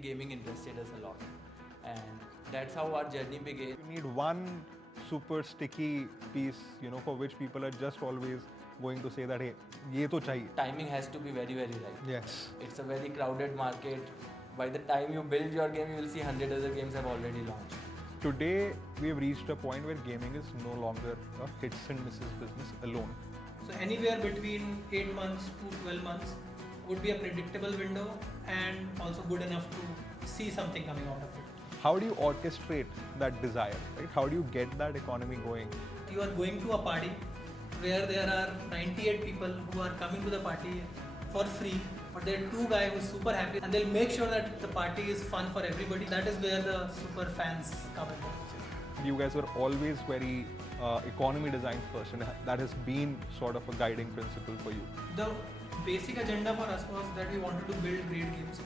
Gaming interested us a lot, and that's how our journey began. You need one super sticky piece, for which people are just always going to say that, hey, ye to chahiye. Timing has to be very, very right. Yes. It's a very crowded market. By the time you build your game, you will see 100 other games have already launched. Today, we have reached a point where gaming is no longer a hits and misses business alone. So anywhere between 8 months to 12 months would be a predictable window and also good enough to see something coming out of it. How do you orchestrate that desire, right? How do you get that economy going? You are going to a party where there are 98 people who are coming to the party for free, but there are two guys who are super happy and they'll make sure that the party is fun for everybody. That is where the super fans come in. You guys were always very economy design first, and that has been sort of a guiding principle for you. The basic agenda for us was that we wanted to build great games.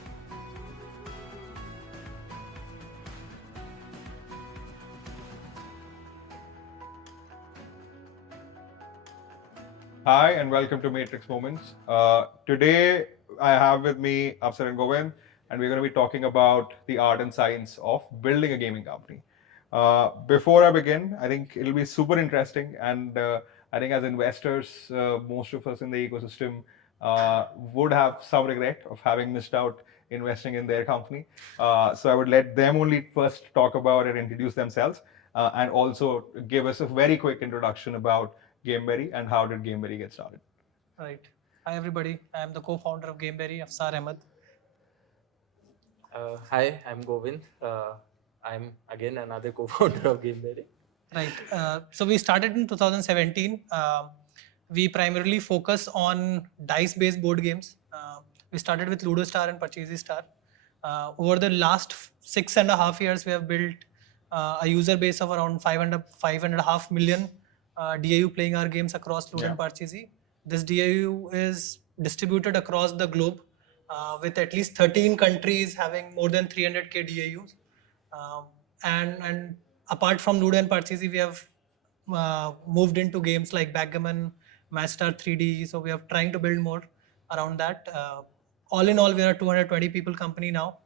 Hi and welcome to Matrix Moments. Today I have with me Afsar and Govind, and we're going to be talking about the art and science of building a gaming company. Before I begin, I think it'll be super interesting, and I think as investors, most of us in the ecosystem would have some regret of having missed out investing in their company. So I would let them only first talk about and introduce themselves, and also give us a very quick introduction about Gameberry and how did Gameberry get started. Right. Hi everybody. I am the co-founder of Gameberry, Afsar, Ahmad. Hi, I'm Govind. I'm again another co-founder of Gameberry. Right. So we started in 2017. We primarily focus on dice-based board games. We started with Ludo and Parchisi. Over the last 6.5 years, we have built a user base of around 5.5 million DAU playing our games across Ludo and Parchisi. This DAU is distributed across the globe with at least 13 countries having more than 300k DAUs. And apart from Ludo and Parchisi, we have moved into games like backgammon, Matchstar 3D. So we are trying to build more around that. All in all, we are a 220 people company now.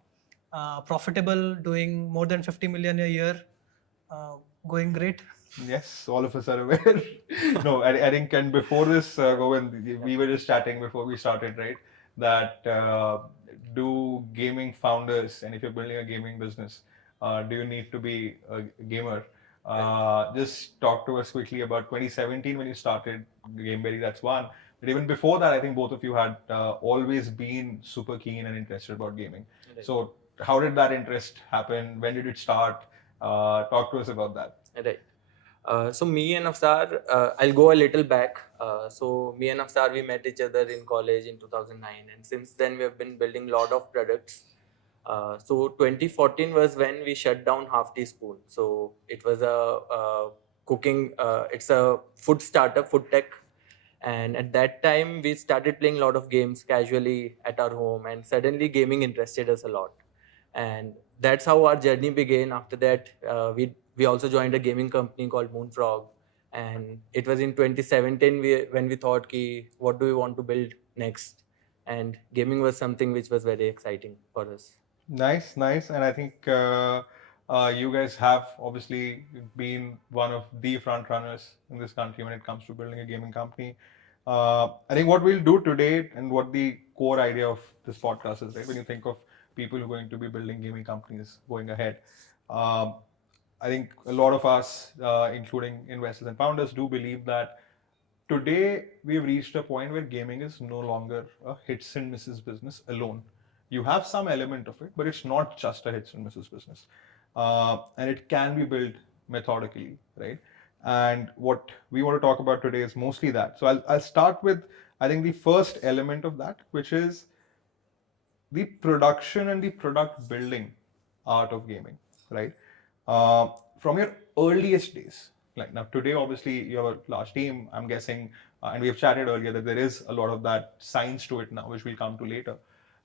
Profitable, doing more than 50 million a year. Going great. Yes, all of us are aware. No, I think, and before this, Govind, we were just chatting before we started, right? That do gaming founders, and if you're building a gaming business, do you need to be a gamer? Just talk to us quickly about 2017 when you started Gameberry, that's one. But even before that, I think both of you had always been super keen and interested about gaming. Right. So how did that interest happen? When did it start? Talk to us about that. Right. So me and Afsar, I'll go a little back. So me and Afsar, we met each other in college in 2009, and since then we have been building a lot of products. So 2014 was when we shut down Half Teaspoon. So it was a cooking, it's a food startup, food tech. And at that time, we started playing a lot of games casually at our home, and suddenly gaming interested us a lot. And that's how our journey began. After that, we also joined a gaming company called Moonfrog. And it was in 2017 when we thought, what do we want to build next? And gaming was something which was very exciting for us. Nice. And I think you guys have obviously been one of the front runners in this country when it comes to building a gaming company. I think what we'll do today and what the core idea of this podcast is, right? When you think of people who are going to be building gaming companies going ahead, I think a lot of us, including investors and founders, do believe that today we've reached a point where gaming is no longer a hits and misses business alone. You have some element of it, but it's not just a hits and misses business. And it can be built methodically, right? And what we want to talk about today is mostly that. So I'll start with, I think, the first element of that, which is the production and the product building art of gaming, right? From your earliest days, like now today, obviously you have a large team, I'm guessing, and we have chatted earlier that there is a lot of that science to it now, which we'll come to later.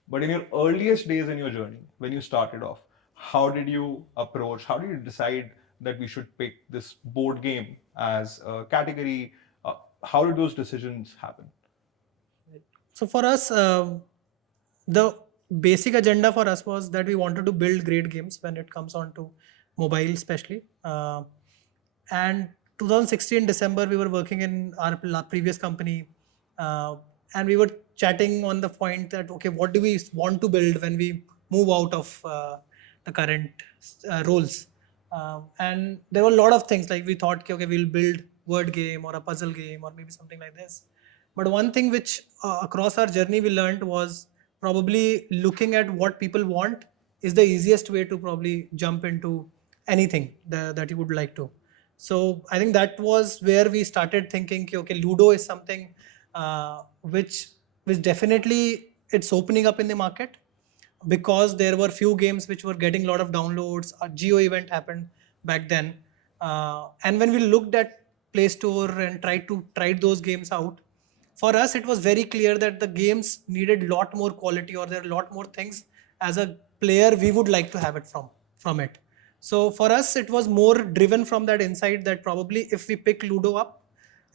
But in your earliest days in your journey, when you started off, how did you approach, how did you decide that we should pick this board game as a category? How did those decisions happen? So for us, the basic agenda for us was that we wanted to build great games when it comes on to mobile, especially. And 2016 December, we were working in our previous company, and we were chatting on the point that, okay, what do we want to build when we move out of the current roles? And there were a lot of things, like we thought, okay, we'll build word game or a puzzle game or maybe something like this. But one thing which across our journey we learned was probably looking at what people want is the easiest way to probably jump into anything that you would like to. So I think that was where we started thinking, okay, Ludo is something which definitely it's opening up in the market, because there were few games which were getting a lot of downloads. A Geo event happened back then, and when we looked at Play Store and tried those games out, for us it was very clear that the games needed a lot more quality, or there are a lot more things as a player we would like to have it from it. So for us it was more driven from that insight that probably if we pick Ludo up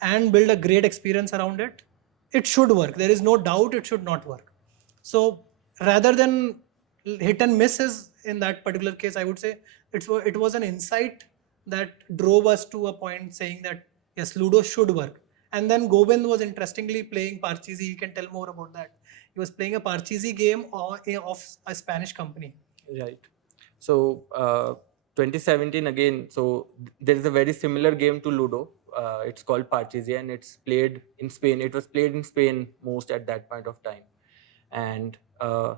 and build a great experience around it, it should work. There is no doubt it should not work. So rather than hit and misses in that particular case, I would say it was an insight that drove us to a point saying that yes, Ludo should work. And then Govind was interestingly playing Parchisi. He can tell more about that. He was playing a Parchisi game of a Spanish company. Right. So 2017 again. So there is a very similar game to Ludo. It's called Parchisi, and it's played in Spain. It was played in Spain most at that point of time, and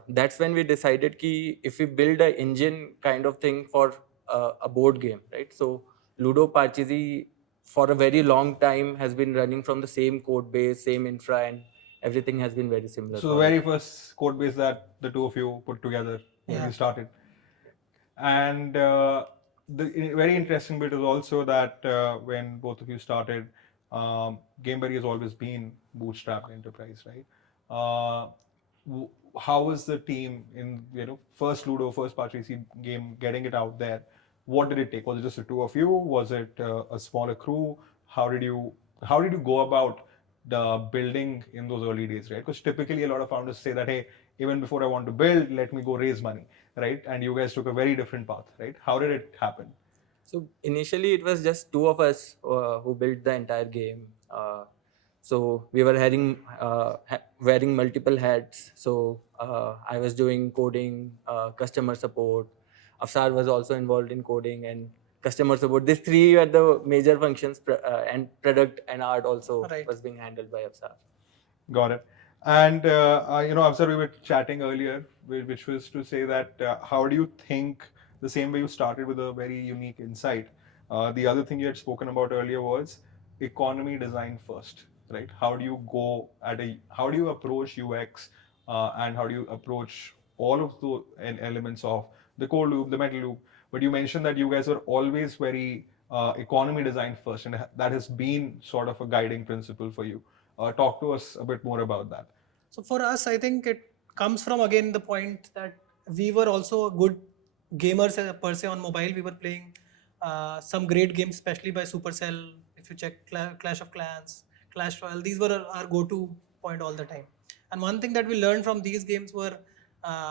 that's when we decided ki if we build an engine kind of thing for a board game, right? So Ludo Parchisi for a very long time has been running from the same code base, same infra, and everything has been very similar. So the very first code base that the two of you put together when you started. And the very interesting bit is also that when both of you started, Gameberry has always been bootstrapped enterprise, right? How was the team in first Ludo, first Parchisi game, getting it out there? What did it take? Was it just the two of you? Was it a smaller crew? How did you go about the building in those early days, right? Because typically a lot of founders say that, hey, even before I want to build, let me go raise money, right? And you guys took a very different path, right? How did it happen? So initially it was just two of us who built the entire game. So we were wearing multiple hats. So I was doing coding, customer support. Afsar was also involved in coding and customer support. These three were the major functions, and product and art also was being handled by Afsar. Got it. And Afsar, we were chatting earlier, which was to say that how do you think, the same way you started with a very unique insight, the other thing you had spoken about earlier was economy design first, right? How do you how do you approach UX, and how do you approach all of the elements of the core loop, the metal loop? But you mentioned that you guys are always very economy design first, and that has been sort of a guiding principle for you. Talk to us a bit more about that. So for us, I think it comes from again the point that we were also good gamers per se on mobile. We were playing some great games, especially by Supercell. If you check Clash of Clans, Clash Royale, these were our go-to point all the time. And one thing that we learned from these games were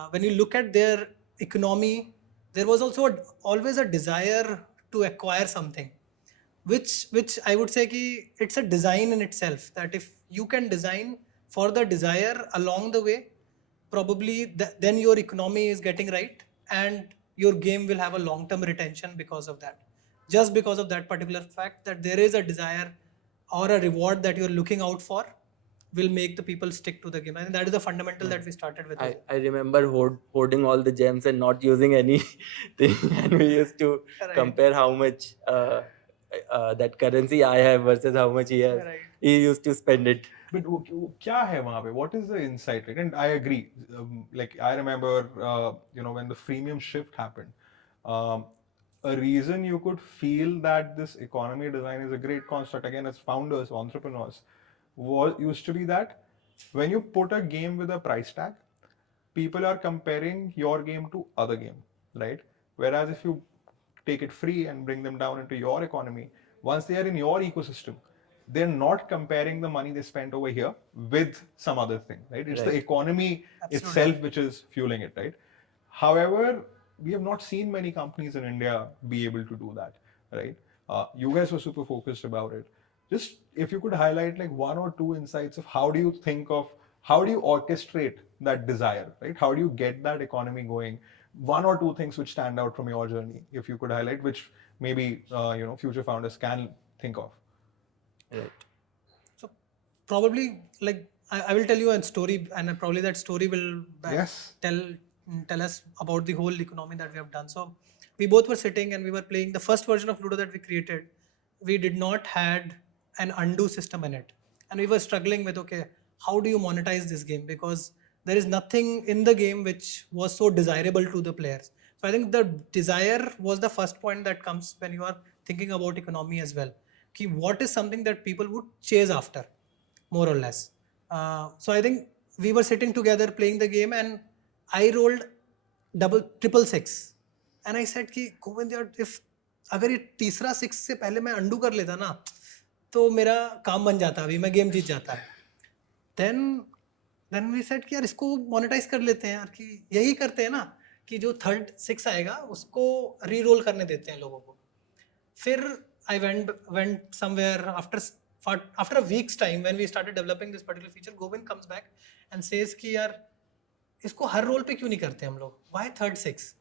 when you look at their economy, there was also always a desire to acquire something, which I would say ki it's a design in itself, that if you can design for the desire along the way, probably then your economy is getting right and your game will have a long-term retention because of that. Just because of that particular fact that there is a desire or a reward that you're looking out for will make the people stick to the game. And that is the fundamental that we started with. I remember hoarding all the gems and not using anything. And we used to compare how much that currency I have versus how much he has. He used to spend it. But kya hai wahan pe? What is the insight? Right? And I agree. Like I remember, when the freemium shift happened, a reason you could feel that this economy design is a great construct, again, as founders, entrepreneurs, used to be that when you put a game with a price tag, people are comparing your game to other game, right? Whereas if you take it free and bring them down into your economy, once they are in your ecosystem, they're not comparing the money they spent over here with some other thing, right? It's the economy itself which is fueling it, right? However, we have not seen many companies in India be able to do that, right? You guys were super focused about it. Just if you could highlight like one or two insights of how do you orchestrate that desire, right? How do you get that economy going? One or two things which stand out from your journey, if you could highlight, which maybe future founders can think of. Right. So probably like I will tell you a story, and probably that story will tell us about the whole economy that we have done. So we both were sitting and we were playing the first version of Ludo that we created. We did not had an undo system in it, and we were struggling with, okay, how do you monetize this game, because there is nothing in the game which was so desirable to the players. So I think the desire was the first point that comes when you are thinking about economy as well. What is something that people would chase after, more or less. So I think we were sitting together playing the game, and I rolled triple six, and I said कि गोविंद यार, if अगर ये तीसरा 6 से पहले मैं undo कर लेता ना, तो मेरा काम बन जाता, अभी मैं गेम जीत जाता. Then we said कि यार इसको मोनेटाइज कर लेते हैं यार, कि यही करते हैं ना कि जो थर्ड 6 आएगा उसको री-रोल करने देते हैं लोगों को. फिर I went somewhere after a week's time when we started developing this particular feature. Govind comes back and says कि यार इसको हर रोल पे क्यों नहीं करते हम लोग? Why third 6?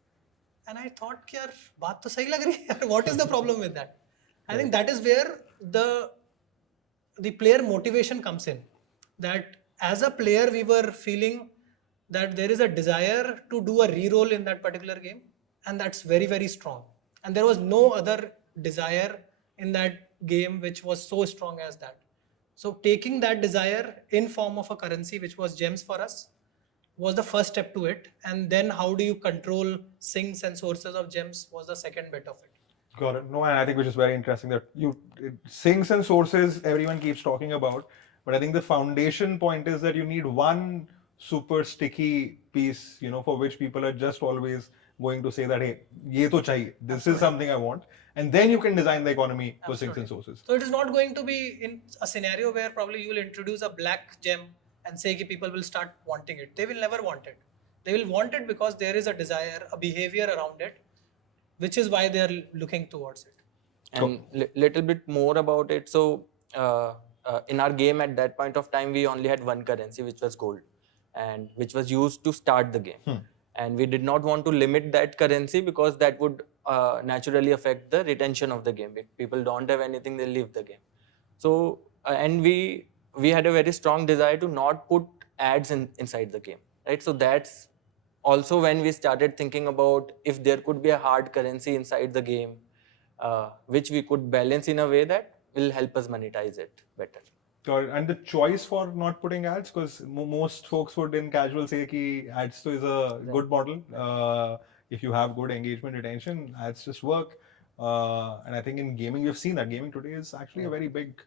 And I thought कि यार बात तो सही लग रही है यार. What is the problem with that? I think that is where the player motivation comes in. That as a player we were feeling that there is a desire to do a re-roll in that particular game, and that's very, very strong. And there was no other desire in that game which was so strong as that. So taking that desire in form of a currency, which was gems for us, was the first step to it. And then how do you control sinks and sources of gems was the second bit of it. Got it. No, and I think which is very interesting that sinks and sources everyone keeps talking about, but I think the foundation point is that you need one super sticky piece, for which people are just always going to say that, hey, ye to chahiye. This is something I want. And then you can design the economy for sinks and sources. So it is not going to be in a scenario where probably you will introduce a black gem and say that people will start wanting it. They will never want it. They will want it because there is a desire, a behavior around it, which is why they are looking towards it. And little bit more about it. So in our game at that point of time, we only had one currency, which was gold, and which was used to start the game. And we did not want to limit that currency because that would naturally affect the retention of the game. If people don't have anything, they'll leave the game. So, and we had a very strong desire to not put ads inside the game, right? So that's also when we started thinking about if there could be a hard currency inside the game, which we could balance in a way that will help us monetize it better. And the choice for not putting ads, because most folks would in casual say that ads is a good model. If you have good engagement retention, ads just work. And I think in gaming, we've seen that gaming today is actually a very big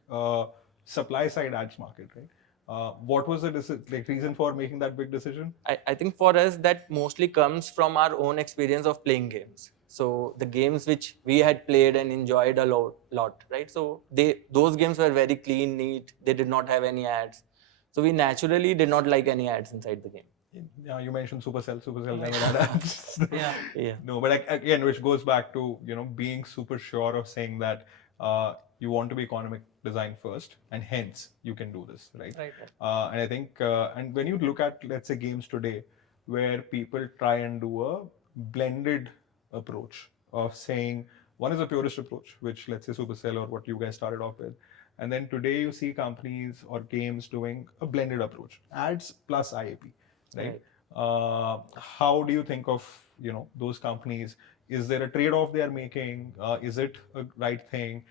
supply side ads market, right? What was the reason for making that big decision? I think for us that mostly comes from our own experience of playing games. So the games which we had played and enjoyed a lot, right? So those games were very clean, neat. They did not have any ads. So we naturally did not like any ads inside the game. Yeah, you mentioned Supercell never had ads. Yeah. No, but again, which goes back to being super sure of saying that you want to be economic design first, and hence you can do this, right? Right. And I think, and when you look at, let's say, games today, where people try and do a blended approach of saying, one is a purist approach, which let's say Supercell or what you guys started off with, and then today you see companies or games doing a blended approach, ads plus IAP, right? How do you think of those companies? Is there a trade-off they are making? Is it a right thing?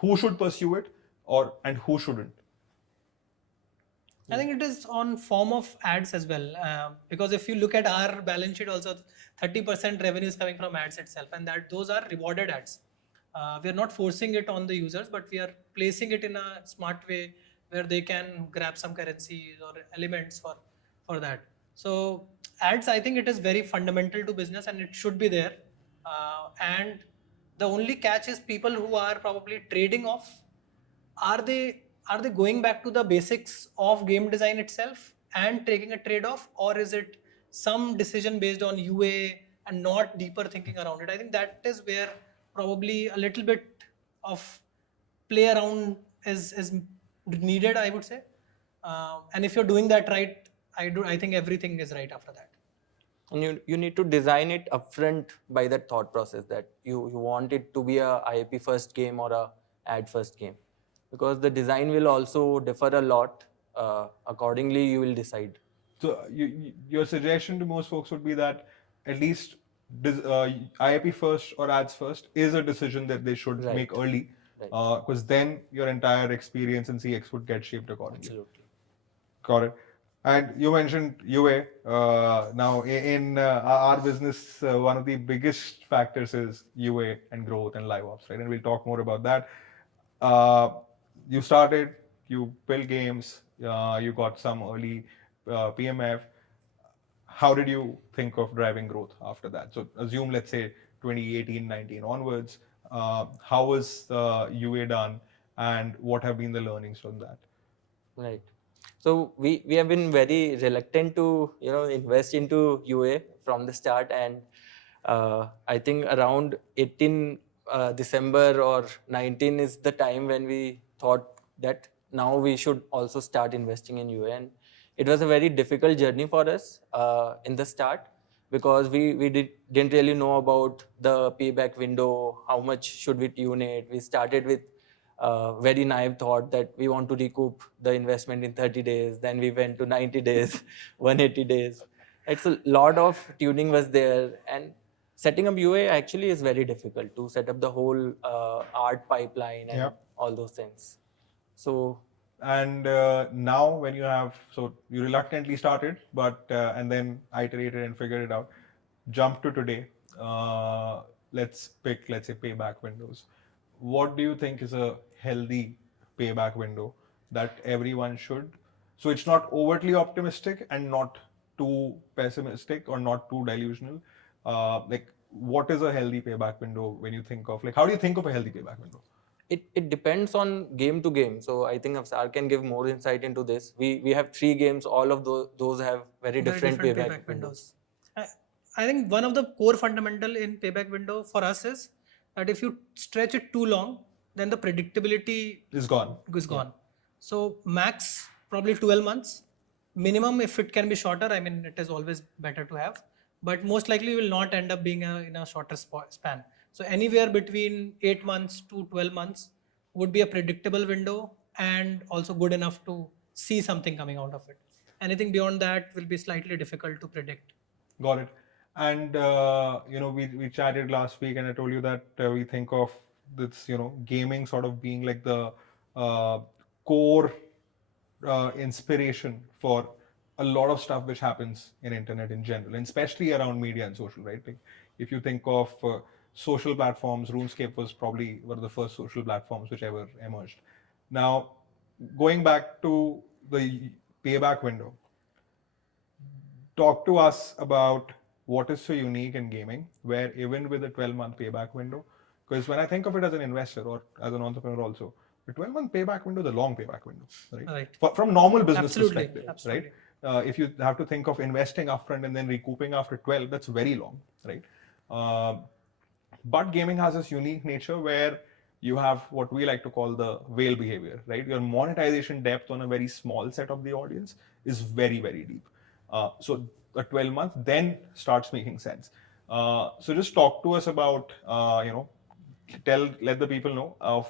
Who should pursue it, and who shouldn't? I think it is on form of ads as well, because if you look at our balance sheet also, 30% revenue is coming from ads itself, and those are rewarded ads. We are not forcing it on the users, but we are placing it in a smart way where they can grab some currencies or elements for that. So ads, I think it is very fundamental to business and it should be there. And the only catch is people who are probably trading off are they going back to the basics of game design itself and taking a trade-off, or is it some decision based on UA and not deeper thinking around it? I think that is where probably a little bit of play around is needed, I would say. And if you're doing that right, I think everything is right after that. And you need to design it upfront by that thought process that you want it to be a IAP first game or a ad first game, because the design will also differ a lot. Accordingly, you will decide. So your suggestion to most folks would be that at least IAP first or ads first is a decision that they should Right. make early, Right. because then your entire experience in CX would get shaped accordingly. Absolutely. Got it. And you mentioned UA. Now, in our business, one of the biggest factors is UA and growth and live ops, right? And we'll talk more about that. You started, you built games, you got some early PMF. How did you think of driving growth after that? So assume, let's say 2018, 19 onwards, how was UA done and what have been the learnings from that? Right. So we have been very reluctant to invest into UA from the start, and I think around 18 December or 19 is the time when we thought that now we should also start investing in UA. And it was a very difficult journey for us in the start, because we didn't really know about the payback window, how much should we tune it. We started with very naive thought that we want to recoup the investment in 30 days. Then we went to 90 days, 180 days. It's a lot of tuning was there. And setting up UA actually is very difficult to set up the whole art pipeline and Yep. all those things. So And now when you have, so you reluctantly started, but and then iterated and figured it out, jump to today. Let's say payback windows. What do you think is a healthy payback window that everyone should? So it's not overtly optimistic and not too pessimistic or not too delusional. Like, what is a healthy payback window when you think of, like, how do you think of a healthy payback window? it depends on game to game. So I think Afsar can give more insight into this. We have 3 games. All of those have very different payback windows. I think one of the core fundamental in payback window for us is that if you stretch it too long, then the predictability Is gone. is gone. So max probably 12 months. Minimum, if it can be shorter, I mean, it is always better to have. But most likely will not end up being in a shorter span. So anywhere between 8 months to 12 months would be a predictable window and also good enough to see something coming out of it. Anything beyond that will be slightly difficult to predict. Got it. And we chatted last week, and I told you that we think of this, gaming sort of being like the core inspiration for a lot of stuff which happens in internet in general, and especially around media and social, right? Like, if you think of social platforms, RuneScape was probably one of the first social platforms which ever emerged. Now, going back to the payback window, talk to us about what is so unique in gaming, where even with a 12-month payback window, because when I think of it as an investor or as an entrepreneur also, the 12-month payback window is a long payback window, right? Right. From normal business Absolutely. perspective, Absolutely. right? If you have to think of investing upfront and then recouping after 12, that's very long, right? But gaming has this unique nature where you have what we like to call the whale behavior, right? Your monetization depth on a very small set of the audience is very, very deep. So a 12-month then starts making sense. So just talk to us about, let the people know of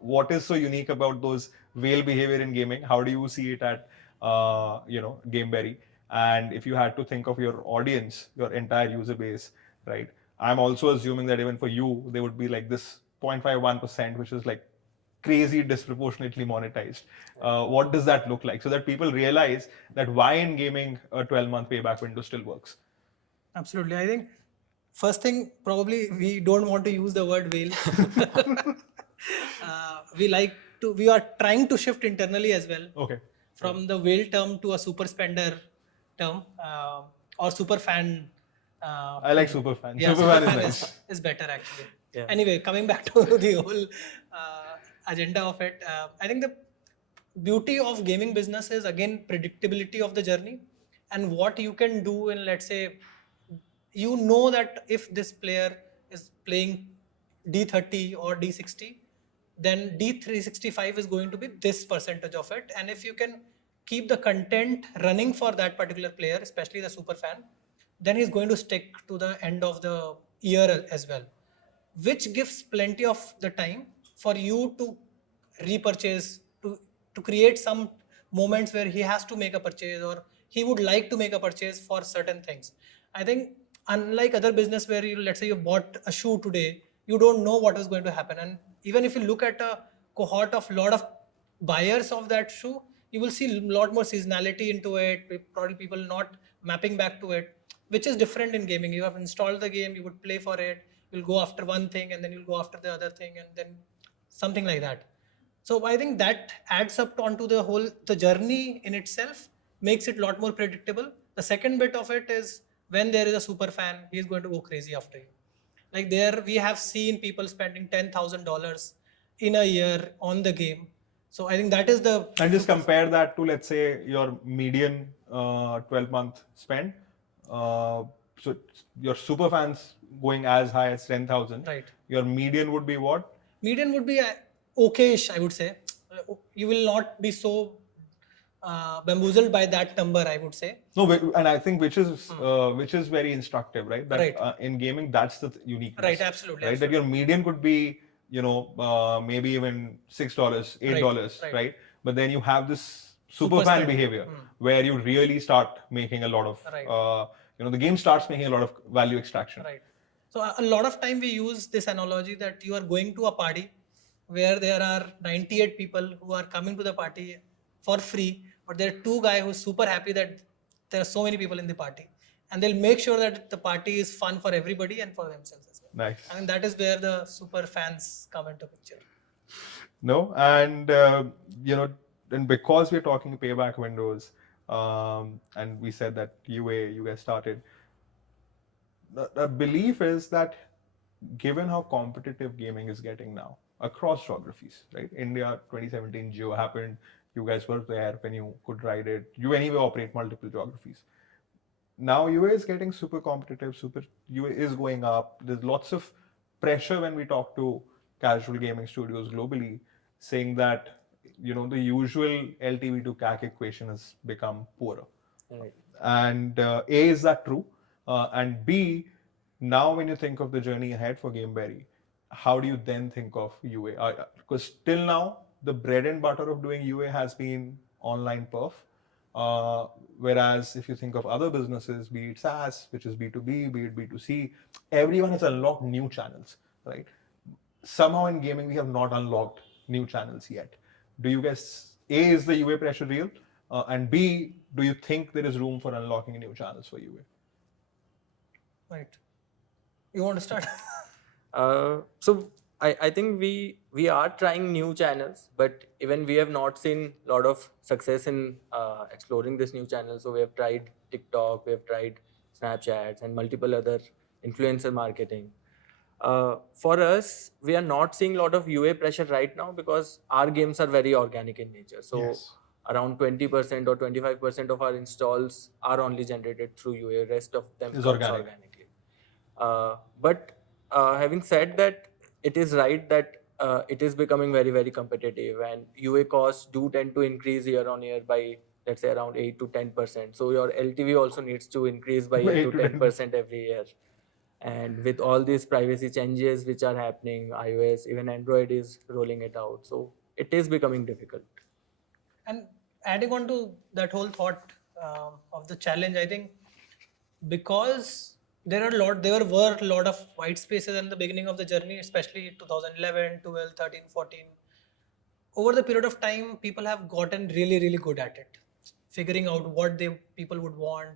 what is so unique about those whale behavior in gaming. How do you see it at, Gameberry? And if you had to think of your audience, your entire user base, right? I'm also assuming that even for you, they would be like this 0.51%, which is like crazy disproportionately monetized. What does that look like? So that people realize that why in gaming a 12-month payback window still works. Absolutely. I think first thing, probably we don't want to use the word whale. We are trying to shift internally as well. Okay. From the whale term to a super spender term or super fan. I like super fan. Yeah, super fan is fan nice. is better actually. Yeah. Anyway, coming back to the whole agenda of it. I think the beauty of gaming business is again predictability of the journey and what you can do in, let's say, you know that if this player is playing D30 or D60, then D365 is going to be this percentage of it. And if you can keep the content running for that particular player, especially the super fan, then he's going to stick to the end of the year as well, which gives plenty of the time for you to repurchase, to create some moments where he has to make a purchase or he would like to make a purchase for certain things. I think unlike other business where you, let's say you bought a shoe today, you don't know what is going to happen. And even if you look at a cohort of lot of buyers of that shoe, you will see a lot more seasonality into it, probably people not mapping back to it, which is different in gaming. You have installed the game, you would play for it, you'll go after one thing and then you'll go after the other thing and then something like that. So I think that adds up onto the journey in itself, makes it a lot more predictable. The second bit of it is when there is a super fan, he's going to go crazy after you. Like there, we have seen people spending $10,000 in a year on the game. So I think that is the... And just compare that to, let's say, your median 12-month spend. So your super fans going as high as 10,000. Right. Your median would be what? Median would be okayish, I would say. You will not be so bamboozled by that number, I would say. No, and I think which is very instructive, right? That Right. In gaming, that's the uniqueness. Right, absolutely. Right, absolutely. that your median could be, maybe even $6, $8, right? But then you have this super fan spend. behavior where you really start making a lot of, Right. The game starts making a lot of value extraction. Right. So a lot of time we use this analogy that you are going to a party where there are 98 people who are coming to the party for free, but there are two guys who are super happy that there are so many people in the party, and they'll make sure that the party is fun for everybody and for themselves as well. Nice. I mean, that is where the super fans come into picture. No, and and because we're talking Payback Windows, and we said that you guys started. The belief is that given how competitive gaming is getting now across geographies, right? India 2017 Geo happened. You guys were there when you could ride it. You anyway operate multiple geographies. Now UA is getting super competitive. UA is going up. There's lots of pressure when we talk to casual gaming studios globally, saying that the usual LTV to CAC equation has become poorer. Right. And A, is that true? And B, now when you think of the journey ahead for Gameberry, how do you then think of UA? Because till now, the bread and butter of doing UA has been online perf. Whereas if you think of other businesses, be it SaaS, which is B2B, be it B2C, everyone has unlocked new channels, right? Somehow in gaming, we have not unlocked new channels yet. Do you guys, A, is the UA pressure real? And B, do you think there is room for unlocking new channels for UA? Right. You want to start? So I think we are trying new channels, but even we have not seen a lot of success in exploring this new channel. So we have tried TikTok, we have tried Snapchats and multiple other influencer marketing. For us, we are not seeing a lot of UA pressure right now because our games are very organic in nature. So Yes. around 20% or 25% of our installs are only generated through UA. Rest of them Is comes organic. organically. But having said that, it is right that it is becoming very, very competitive, and UA costs do tend to increase year on year by, let's say, around 8 to 10%. So your LTV also needs to increase by 8 to 10% every year. And with all these privacy changes which are happening, iOS, even Android is rolling it out. So it is becoming difficult. And adding on to that whole thought of the challenge, I think because there were a lot of white spaces in the beginning of the journey, especially 2011, 12, 13, 14. Over the period of time, people have gotten really, really good at it, figuring out what people would want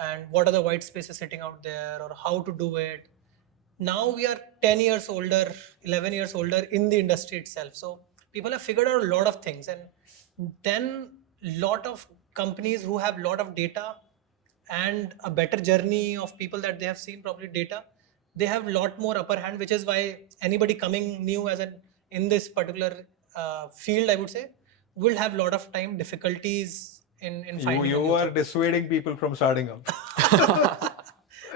and what are the white spaces sitting out there or how to do it. Now we are 10 years older, 11 years older in the industry itself. So people have figured out a lot of things, and then lot of companies who have a lot of data and a better journey of people that they have seen, probably data, they have a lot more upper hand, which is why anybody coming new as an in this particular field, I would say, will have a lot of time difficulties in finding. You are dissuading people from starting up.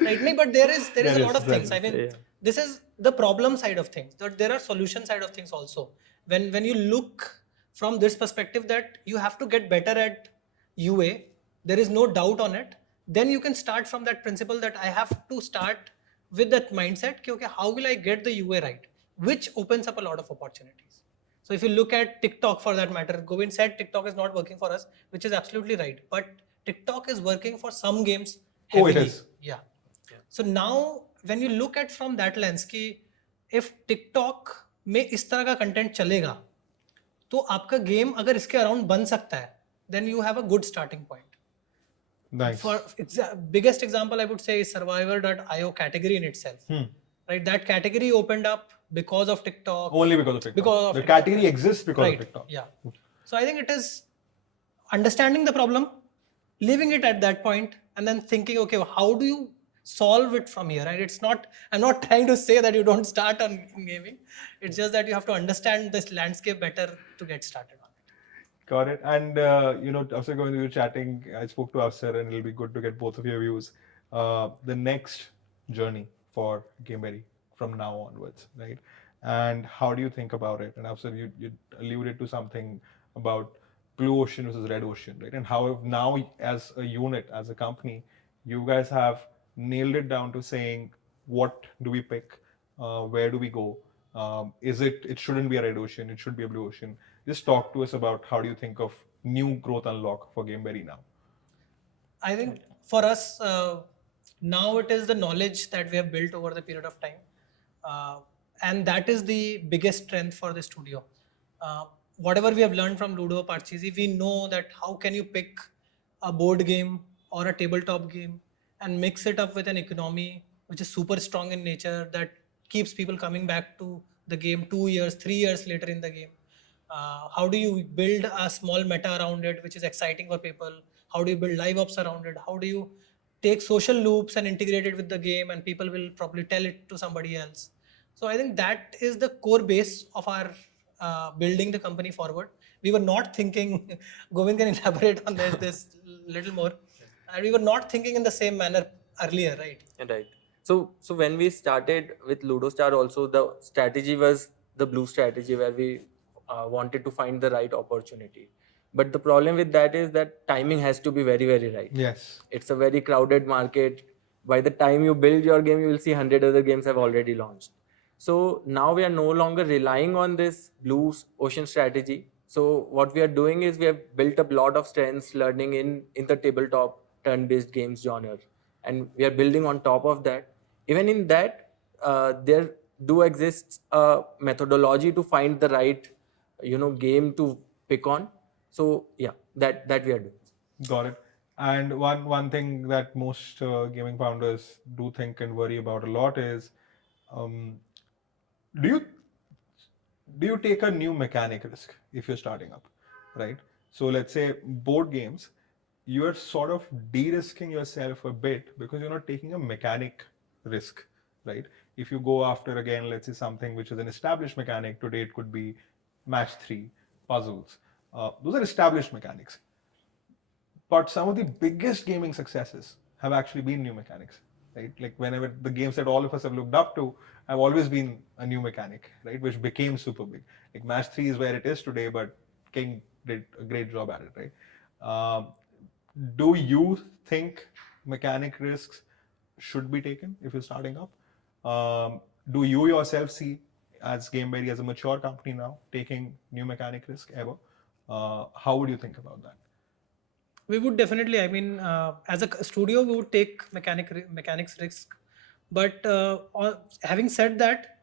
Right? No, but there is a lot of There things. I is. mean, Yeah. this is the problem side of things. That there are solution side of things also. When you look from this perspective that you have to get better at UA, there is no doubt on it. Then you can start from that principle that I have to start with that mindset. कि, okay, how will I get the UA right? Which opens up a lot of opportunities. So if you look at TikTok for that matter, Govind said TikTok is not working for us, which is absolutely right. But TikTok is working for some games Oh, it heavily. is. Yeah. So now when you look at from that lens कि if TikTok में इस तरह का content चलेगा तो आपका game अगर इसके अराउंड बन सकता है then you have a good starting point. Nice. For biggest example I would say is survivor.io category in itself. Right, that category opened up because of TikTok. Only because of TikTok. Because of the TikTok. category exists because Right. of TikTok. Yeah. So I think it is understanding the problem, leaving it at that point, and then thinking, okay, how do you solve it from here? And it's not, I'm not trying to say that you don't start on gaming. It's just that you have to understand this landscape better to get started on it. Got it. And Afsar, going to you chatting, I spoke to Afsar, and it'll be good to get both of your views. The next journey for Gameberry from now onwards, right? And how do you think about it? And Afsar, you alluded to something about blue ocean versus red ocean, right? And how now as a unit, as a company, you guys have nailed it down to saying, what do we pick? Where do we go? It shouldn't be a red ocean, it should be a blue ocean. Just talk to us about how do you think of new growth unlock for Gameberry now? I think for us, now it is the knowledge that we have built over the period of time. And that is the biggest strength for the studio. Whatever we have learned from Ludo Parchisi, we know that how can you pick a board game or a tabletop game and mix it up with an economy which is super strong in nature that keeps people coming back to the game 2 years, 3 years later in the game. How do you build a small meta around it which is exciting for people? How do you build live ops around it? How do you take social loops and integrate it with the game and people will probably tell it to somebody else? So I think that is the core base of our building the company forward. We were not thinking, Govind can elaborate on this little more. And we were not thinking in the same manner earlier, right? Right. So when we started with Ludo Star also, the strategy was the blue strategy where we wanted to find the right opportunity. But the problem with that is that timing has to be very, very right. Yes. It's a very crowded market. By the time you build your game, you will see 100 other games have already launched. So now we are no longer relying on this blue ocean strategy. So what we are doing is we have built up a lot of strengths learning in the tabletop turn-based games genre. And we are building on top of that. Even in that, there do exist a methodology to find the right, game to pick on. So yeah, that we are doing. Got it. And one thing that most gaming founders do think and worry about a lot is, do you take a new mechanic risk if you're starting up, right? So let's say board games, you're sort of de-risking yourself a bit because you're not taking a mechanic risk, right? If you go after, again, let's say something which is an established mechanic, today it could be match 3, puzzles. Those are established mechanics. But some of the biggest gaming successes have actually been new mechanics, right? Like whenever the games that all of us have looked up to have always been a new mechanic, right? Which became super big. Like match 3 is where it is today, but King did a great job at it, right? Do you think mechanic risks should be taken if you're starting up? Do you yourself see as Gameberry as a mature company now taking new mechanic risk ever? How would you think about that? We would definitely, I mean, as a studio, we would take mechanics risk. But having said that,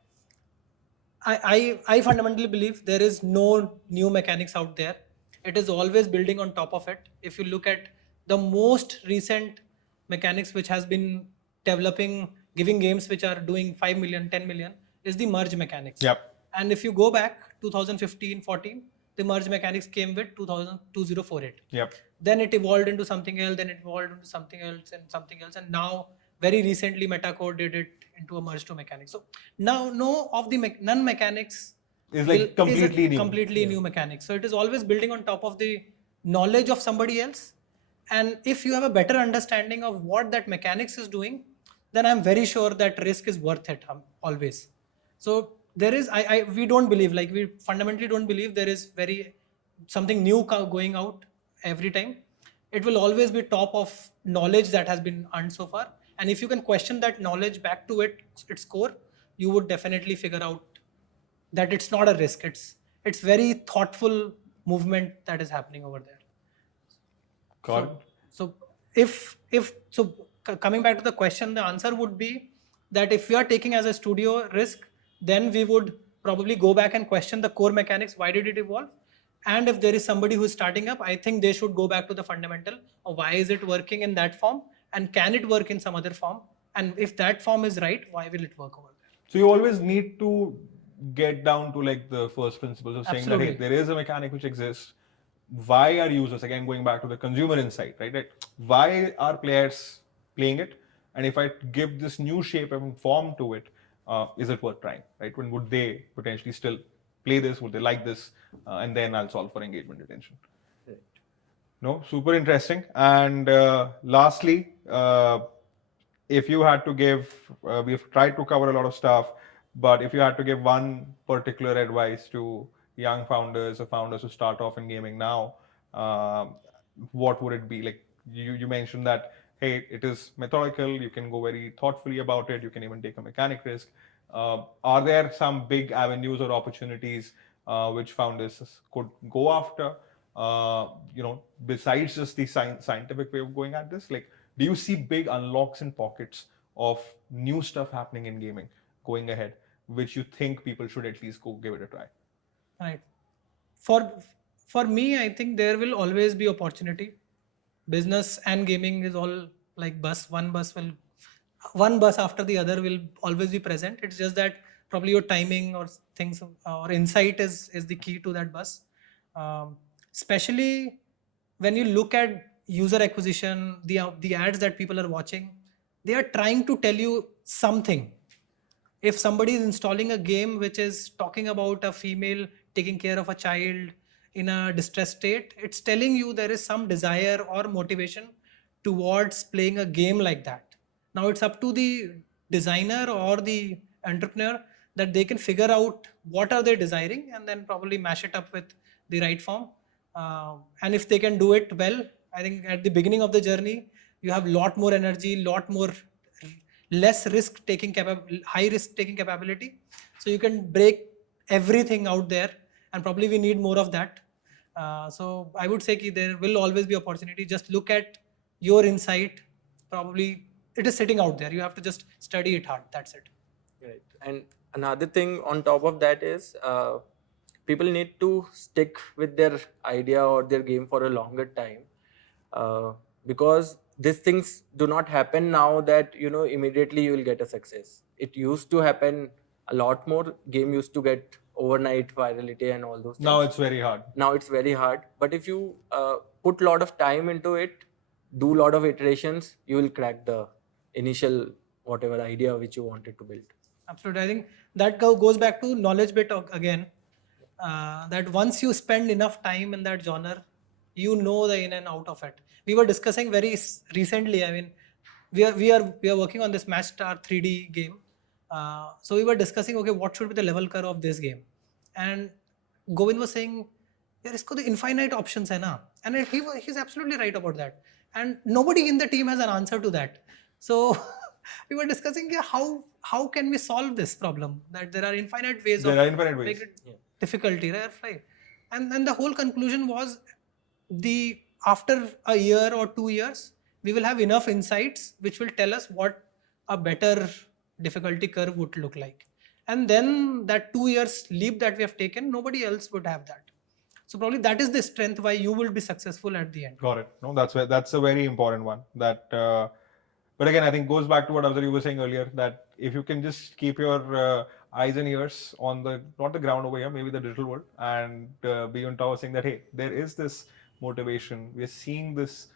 I fundamentally believe there is no new mechanics out there. It is always building on top of it. If you look at the most recent mechanics which has been developing, giving games which are doing 5 million, 10 million, is the merge mechanics. Yep. And if you go back 2015-14, the merge mechanics came with 2048. Yep. Then it evolved into something else, then it evolved into something else and something else. And now, very recently, Metacode did it into a merge to mechanics. So now, no of the non-mechanics Is like completely new. Completely new mechanics. So it is always building on top of the knowledge of somebody else. And if you have a better understanding of what that mechanics is doing, then I'm very sure that risk is worth it always. So there is, we don't believe, like we fundamentally don't believe there is something new going out every time. It will always be top of knowledge that has been earned so far. And if you can question that knowledge back to its core, you would definitely figure out that it's not a risk. It's very thoughtful movement that is happening over there. Got it. So if coming back to the question, the answer would be that if we are taking as a studio risk, then we would probably go back and question the core mechanics. Why did it evolve? And if there is somebody who is starting up, I think they should go back to the fundamental of why is it working in that form, and can it work in some other form? And if that form is right, why will it work over there? So you always need to get down to like the first principles of saying that, hey, there is a mechanic which exists. Why are users, again going back to the consumer insight, right? Like, why are players playing it? And if I give this new shape and form to it, is it worth trying, right? When would they potentially still play this? Would they like this? And then I'll solve for engagement retention. Right. No, super interesting. And lastly, if you had to give, we've tried to cover a lot of stuff, but if you had to give one particular advice to young founders or founders who start off in gaming now, what would it be? Like you mentioned that, hey, it is methodical, you can go very thoughtfully about it, you can even take a mechanic risk. Are there some big avenues or opportunities which founders could go after, besides just the scientific way of going at this? Like, do you see big unlocks and pockets of new stuff happening in gaming going ahead, which you think people should at least go give it a try? Right. For me, I think there will always be opportunity. Business and gaming is all like one bus after the other will always be present. It's just that probably your timing or things or insight is the key to that bus. Especially when you look at user acquisition, the ads that people are watching, they are trying to tell you something. If somebody is installing a game which is talking about a female taking care of a child in a distressed state, it's telling you there is some desire or motivation towards playing a game like that. Now it's up to the designer or the entrepreneur that they can figure out what are they desiring and then probably mash it up with the right form. And if they can do it well, I think at the beginning of the journey, you have lot more energy, less risk taking high risk taking capability. So you can break everything out there, and probably we need more of that. So I would say there will always be opportunity. Just look at your insight. Probably it is sitting out there. You have to just study it hard. That's it. Right. And another thing on top of that is people need to stick with their idea or their game for a longer time, because these things do not happen now that immediately you will get a success. It used to happen a lot more. Game used to get overnight virality and all those things. Now it's very hard. But if you put a lot of time into it, do a lot of iterations, you will crack the initial whatever idea which you wanted to build. Absolutely. I think that goes back to knowledge bit again. That once you spend enough time in that genre, you know the in and out of it. We were discussing very recently. I mean, we are working on this Match Star 3D game. So we were discussing, okay, what should be the level curve of this game? And Govind was saying, there is the infinite options hai na? And he's absolutely right about that. And nobody in the team has an answer to that. So we were discussing how can we solve this problem, that there are infinite ways of make it difficulty, right? And then the whole conclusion was after a year or 2 years, we will have enough insights which will tell us what a better difficulty curve would look like. And then that 2 years leap that we have taken, nobody else would have that. So probably that is the strength why you will be successful at the end. Got it. No, that's a very important one. But again, I think goes back to what Afsar you were saying earlier, that if you can just keep your eyes and ears on not the ground over here, maybe the digital world, and be on top of saying that, hey, there is this motivation. We're seeing this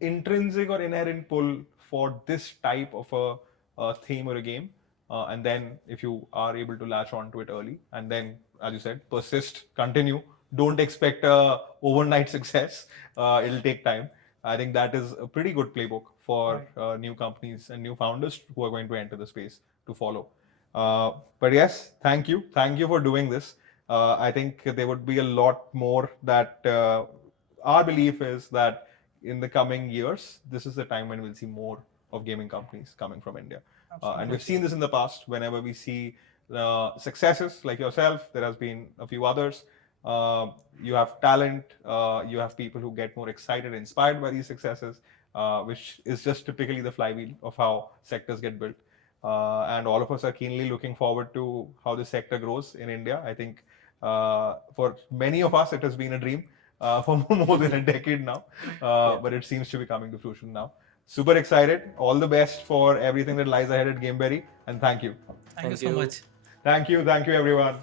intrinsic or inherent pull for this type of a theme or a game. and then if you are able to latch on to it early, and then, as you said, persist, continue. Don't expect a overnight success. It'll take time. I think that is a pretty good playbook for new companies and new founders who are going to enter the space to follow. But yes, thank you for doing this. I think there would be a lot more that our belief is that in the coming years, this is the time when we'll see more of gaming companies coming from India. And we've seen this in the past. Whenever we see successes like yourself, there has been a few others. You have talent, you have people who get more excited, inspired by these successes, which is just typically the flywheel of how sectors get built. And all of us are keenly looking forward to how this sector grows in India. I think for many of us, it has been a dream for more than a decade now, but it seems to be coming to fruition now. Super excited. All the best for everything that lies ahead at Gameberry, and thank you. Thank you so much. Thank you, everyone.